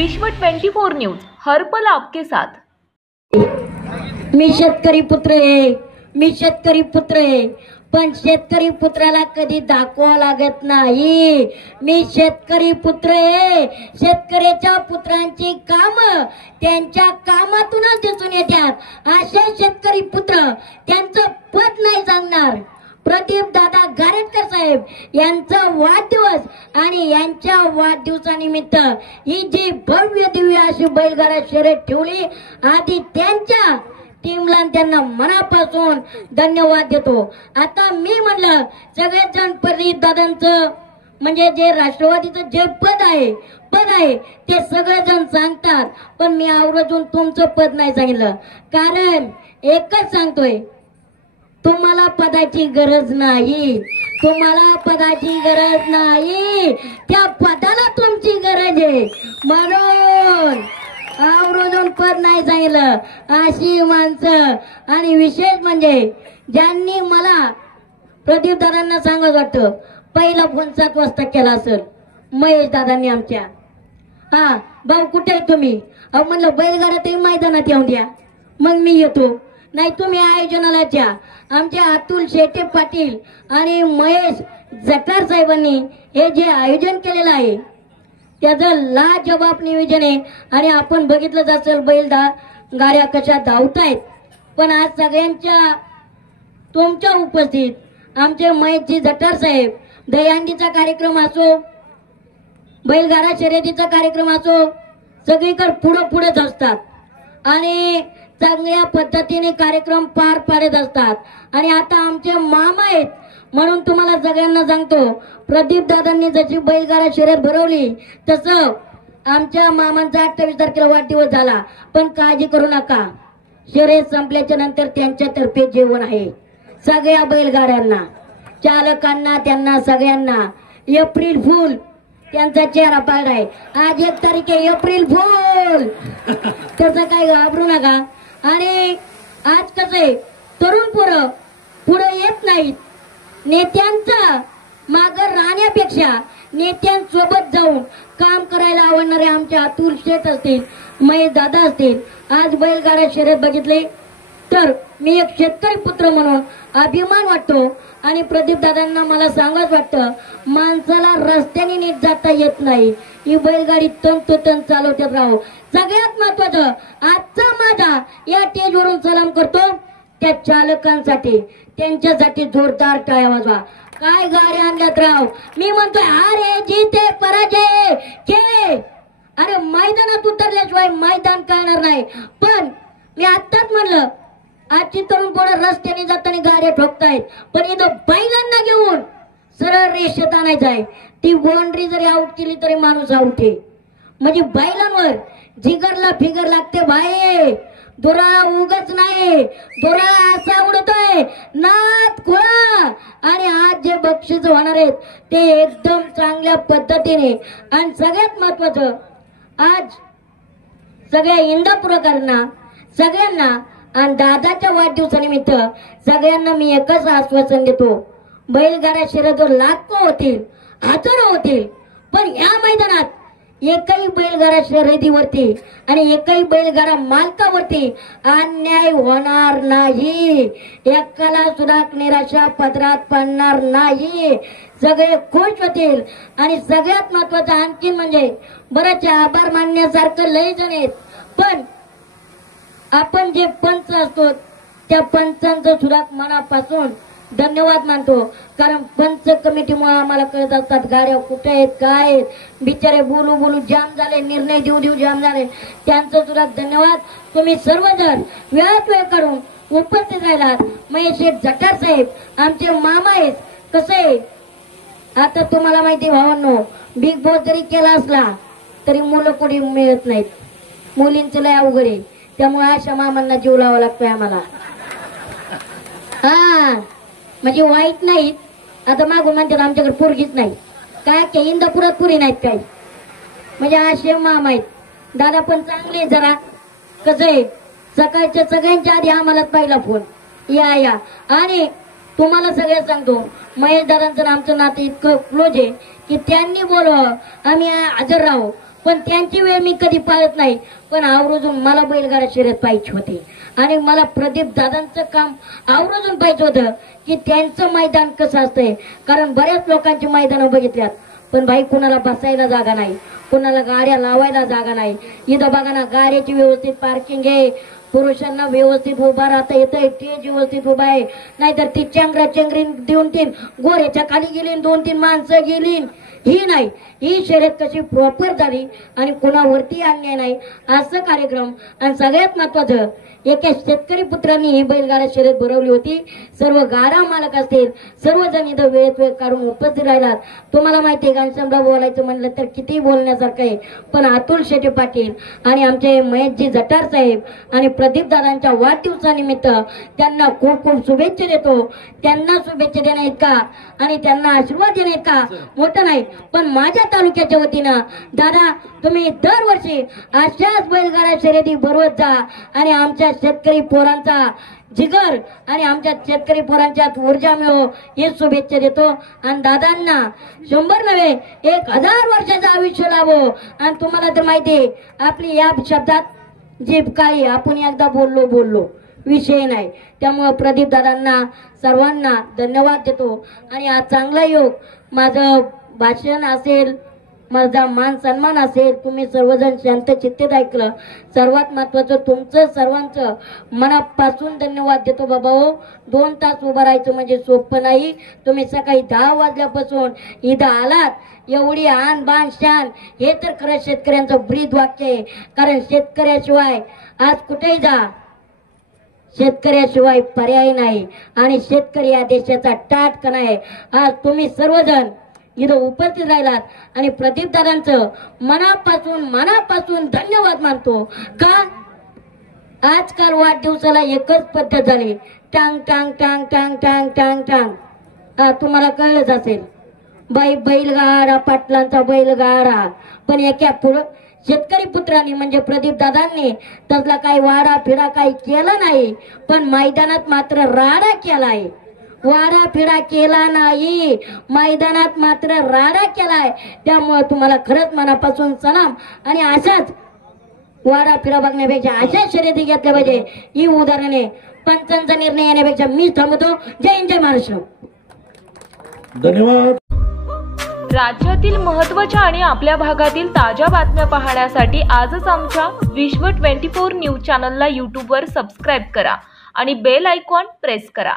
विश्व 24 न्यूज हर पल आपके साथ। मी शेतकरी पुत्र आहे, मी शेतकरी पुत्र आहे, पण शेतकरी पुत्राला कधी दाखवा लागत नाही। मी शेतकरी पुत्र आहे। शेतकऱ्याच्या पुत्रांची काम त्यांच्या कामातूनच दिसून येतात। असे शेतकरी पुत्र त्यांचं पद नाही सांगणार। प्रदीप दादा गारेटकर साहेब यांचा वाढदिवस आणि यांच्या वाढदिवसानिमित्त ही जी भव्य दिव्य अशी बैलगाडा शर्यत ठेवली, आधी त्यांच्या टीमला त्यांना मनापासून धन्यवाद देतो। आता मी म्हणलं सगळेच जण प्रदीप दादांचं म्हणजे जे राष्ट्रवादीचं जे पद आहे ते सगळेजण सांगतात, पण मी आवर्जून तुमचं पद नाही सांगितलं, कारण एकच सांगतोय, तुम्हाला पदाची गरज नाही, तुम्हाला पदाची गरज नाही, त्या पदाला तुमची गरज आहे, म्हणून आवर्जून पद नाही सांगितलं। अशी माणसं आणि विशेष म्हणजे ज्यांनी मला प्रदीप दादांना सांगत वाटतं, पहिला फोन 7 वाजता केला असेल महेश दादांनी आमच्या, हा भाऊ कुठे आहे तुम्ही? अहो म्हणलं बैलगाडा ते मैदानात येऊन द्या, मग मी येतो, नाही तुम्ही आयोजनाला या। आमचे अतुल शेटे पाटील आणि महेश जटार साहेबांनी हे जे आयोजन केलेलं आहे त्याचं लाजवाब नियोजन आहे। आणि आपण बघितलंच असेल बैलगाड्या कशा धावतायत, पण आज सगळ्यांच्या तुमच्या उपस्थित आमचे महेशजी जटार साहेब दहीहंडीचा कार्यक्रम असो, बैलगाडा शर्यतीचा कार्यक्रम असो, सगळीकडे पुढेच असतात आणि चांगल्या पद्धतीने कार्यक्रम पार पाडत असतात। आणि आता आमचे मामा आहेत म्हणून तुम्हाला सगळ्यांना सांगतो, प्रदीप दादांनी जशी बैलगाडा शर्यत भरवली तसं आमच्या मामांचा 28 तारखेला वाढदिवस झाला, पण काळजी करू नका, शर्यत संपल्याच्या नंतर त्यांच्यातर्फे जेवण आहे सगळ्या बैलगाड्यांना, चालकांना, त्यांना सगळ्यांना। एप्रिल फूल त्यांचा चेहरा पाळलाय, आज 1 तारीख आहे, एप्रिल फूल, त्याचं काही घाबरू नका। आणि आज कसं तरुण पोरं पुढे येत नाहीत, नेत्यांचा माग राहण्यापेक्षा नेत्यांसोबत जाऊन काम करायला आवडणारे आमचे अतुल शेठ असतील, महेश दादा असतील, आज बैलगाडा शर्यत बघितले तर मी एक शेतकरी पुत्र म्हणून अभिमान वाटतो। आणि प्रदीप दादांना मला सांगाच वाटतं, माणसाला रस्त्याने नीट जाता येत नाही, ही बैलगाडी तंतोतंत चालवतात राहो। सगळ्यात महत्वाचं आजचा माझा या स्टेजवरून सलाम करतो त्या चालकांसाठी, त्यांच्यासाठी जोरदार टाळ्या वाजवा। काय गाड्या आणल्यात राव, मी म्हणतोय अरे जिथे पराजय के, अरे मैदानात उतरल्याशिवाय मैदान कळणार नाही। पण मी आत्ताच म्हणलं, आजची तरुण पोरं रस्त्याने जाताना गाड्या ठोकतायत, पण इथं बैलांना घेऊन सरळ रेषेत आणायचं आहे, ती बाउंड्री जरी आउट केली तरी माणूस आउट आहे। म्हणजे बैलांवर जिगरला फिगर लागते भाई, दुराळा उगच नाही, दुराळा असा उडतोय नाथ खोळा। आणि आज जे बक्षीस होणार आहेत ते एकदम चांगल्या पद्धतीने, आणि सगळ्यात महत्वाचं आज सगळ्या इंदापूरकरांना सगळ्यांना आणि दादाच्या वाढदिवसानिमित्त सगळ्यांना मी एकच आश्वासन देतो, बैलगाडा शर्यतीवर लाखो होतील, हजारो होतील, पण या मैदानात एकही बैलगाडा शर्यतीवरती आणि एकही बैलगाडा मालकावरती अन्याय होणार नाही, एकाला सुद्धा निराशा पदरात पडणार नाही, सगळे खुश होतील। आणि सगळ्यात महत्वाचं आणखी म्हणजे बरेच आभार मानण्यासारखं लय जण आहेत, पण आपण जे पंच असतो त्या पंचांचं सुद्धा मनापासून धन्यवाद मानतो, कारण पंच कमिटीमुळे आम्हाला कळत असतात गाड्या कुठे आहेत, काय आहेत, बिचारे बोलू जाम झाले, निर्णय देऊ जाम झाले, त्यांचं सुद्धा धन्यवाद। तुम्ही सर्वजण वेळात वेळ काढून उपस्थित राहिलात। महेश जटार साहेब आमचे मामा आहेत। कसं आहे आता तुम्हाला माहिती भावांनो, बिग बॉस जरी केला असला तरी मुलं कोणी मिळत नाहीत, मुलींचं लय अवघड आहे, त्यामुळे अशा मामांना जीव लावा लागतोय आम्हाला। हा म्हणजे वाईट नाहीत, आता मागून म्हणतात आमच्याकडे पोरगीच नाही, काय के इंदापुरात पुरी नाहीत काय, म्हणजे असे मामा आहेत। दादा पण चांगले जरा, कसं आहे सकाळच्या सगळ्यांच्या आधी आम्हालाच पहिला फोन या। आणि तुम्हाला सगळ्यात सांगतो, महेश दादांचं आमचं नातं इतकं क्लोज आहे की त्यांनी बोलव आम्ही हजर राहू, पण त्यांची वेळ मी कधी पाळत नाही. पण आवर्जून मला बैलगाडा शर्यत पाहिजे होती आणि मला प्रदीप दादांचं काम आवर्जून पाहिजे होतं की त्यांचं मैदान कसं असतंय. कारण बऱ्याच लोकांची मैदानं बघितल्यात पण भाई कुणाला बसायला जागा नाही, कुणाला गाड्या लावायला जागा नाही. इथं बघा ना, गाड्याची व्यवस्थित पार्किंग आहे, पुरुषांना व्यवस्थित उभा राहता येतंय, स्टेज व्यवस्थित उभा आहे. नाहीतर ती चेंगरा चेंगरी 2-3 गोऱ्याच्या खाली गेली, 2-3 माणसं गेली. ही नाही, ही शर्यत कशी प्रॉपर झाली आणि कोणावरती अन्याय नाही असं कार्यक्रम. आणि सगळ्यात महत्वाचं, एका शेतकरी पुत्रांनी ही बैलगाडा शर्यत भरवली होती. सर्व गाडा मालक असतील, सर्वजण इथं वेळेत वेळ काढून उपस्थित राहिलात. तुम्हाला माहिती आहे, घनश्यामराव बोलायचं म्हणलं तर किती बोलण्यासारखं आहे. पण अतुल शेटे पाटील आणि आमचे महेशजी जटार साहेब आणि प्रदीप दादांच्या वाढदिवसानिमित्त त्यांना खूप खूप शुभेच्छा देतो. त्यांना शुभेच्छा देण्या इतका आणि त्यांना आशीर्वाद देण्या इतका मोठा नाही. पण माझ्या तालुक्याच्या वतीनं दादा, तुम्ही दरवर्षी अशाच बैलगाडा शर्यती भरवत जा आणि आमच्या शेतकरी पोरांचा जिगर आणि आमच्या शेतकरी पोरांच्या ऊर्जा मिळो ही शुभेच्छा देतो. आणि दादांना 100 नव्हे 1000 वर्षाचं आयुष्य लाभो. आणि तुम्हाला तर माहिती आहे, आपली या शब्दात जी काही आपण एकदा बोललो विषय नाही. त्यामुळे प्रदीप दादांना सर्वांना धन्यवाद देतो. आणि आज चांगला योग, माझं भाषण असेल, माझा मान सन्मान असेल, तुम्ही सर्वजण शांत चित्तेत ऐकलं. सर्वात महत्वाचं तुमचं सर्वांचं मनापासून धन्यवाद देतो. बाबा हो, 2 तास उभं राहायचं म्हणजे सोपं नाही. तुम्ही सकाळी 10 वाजल्यापासून इथं आलात, एवढी आन बाण शान, हे तर खरं शेतकऱ्यांचं ब्रीद वाक्य आहे. कारण शेतकऱ्याशिवाय आज कुठेही जा, शेतकऱ्याशिवाय पर्याय नाही आणि शेतकरी या देशाचा टाटकणा आहे. आज तुम्ही सर्वजण इथं उपस्थित राहिलात आणि प्रदीप दादांचं मनापासून धन्यवाद मानतो. का आजकाल वाढदिवसाला एकच पद्धत झाली, टांग टांग टांग टांग टांग टांग टांग. तुम्हाला कळलंच असेल, बैलगाडा पाटलांचा बैलगाडा. पण एका शेतकरी पुत्रांनी म्हणजे प्रदीप दादांनी तसला काही वाडा फिरा काही केला नाही, पण मैदानात मात्र राडा केलाय. वाडा फिरा केला नाही, मैदानात मात्र राडा केलाय. त्यामुळे तुम्हाला खरंच मनापासून सलाम. आणि अशाच वाडा फिरा बघण्यापेक्षा अशाच शर्यती घेतल्या पाहिजे. ही उदाहरणे पंचांचा निर्णय येण्यापेक्षा मी थांबतो. जय हिंद, जय महाराष्ट्र. धन्यवाद. राज्यातील महत्त्वाच्या आणि आपल्या भागातील ताज्या बातम्या पाहण्यासाठी आजच आमच्या विश्व 24 न्यूज चॅनलला यूट्यूबवर सबस्क्राईब करा आणि बेल आयकॉन प्रेस करा.